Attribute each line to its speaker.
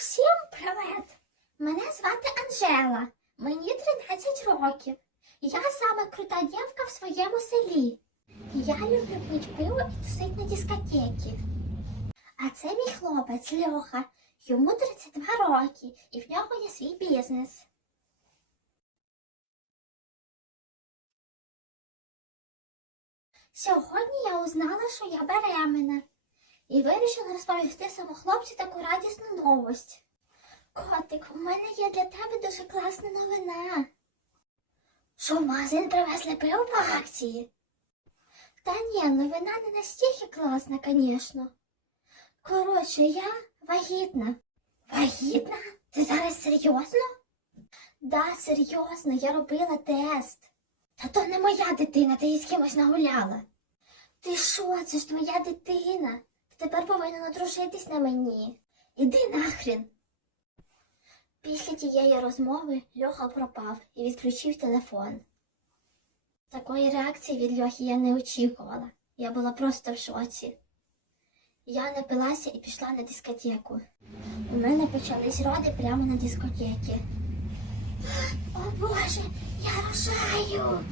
Speaker 1: Всім привет! Мене звати Анжела. Мені 13 років. Я сама крута дівка в своєму селі. Я люблю пить пиво і тусить на дискотеки. А це мій хлопець Льоха. Йому 32 роки, і в нього є свій бізнес. Сьогодні я узнала, що я беременна, і вирішила розповісти своєму хлопцю таку радісну новость. Котик, у мене є для тебе дуже класна новина. Що магазин привезли пиво по акції? Та ні, новина не настільки класна, звісно. Коротше, я вагітна. Вагітна? Ти зараз серйозно? Да, серйозно, я робила тест. Та то не моя дитина, ти її з кимось нагуляла. Ти що, це ж твоя дитина? Тепер повинен одружитись на мені. Іди нахрін. Після тієї розмови Льоха пропав і відключив телефон. Такої реакції від Льохи я не очікувала. Я була просто в шоці. Я напилася і пішла на дискотеку. У мене почались роди прямо на дискотеці. О Боже, я рожаю!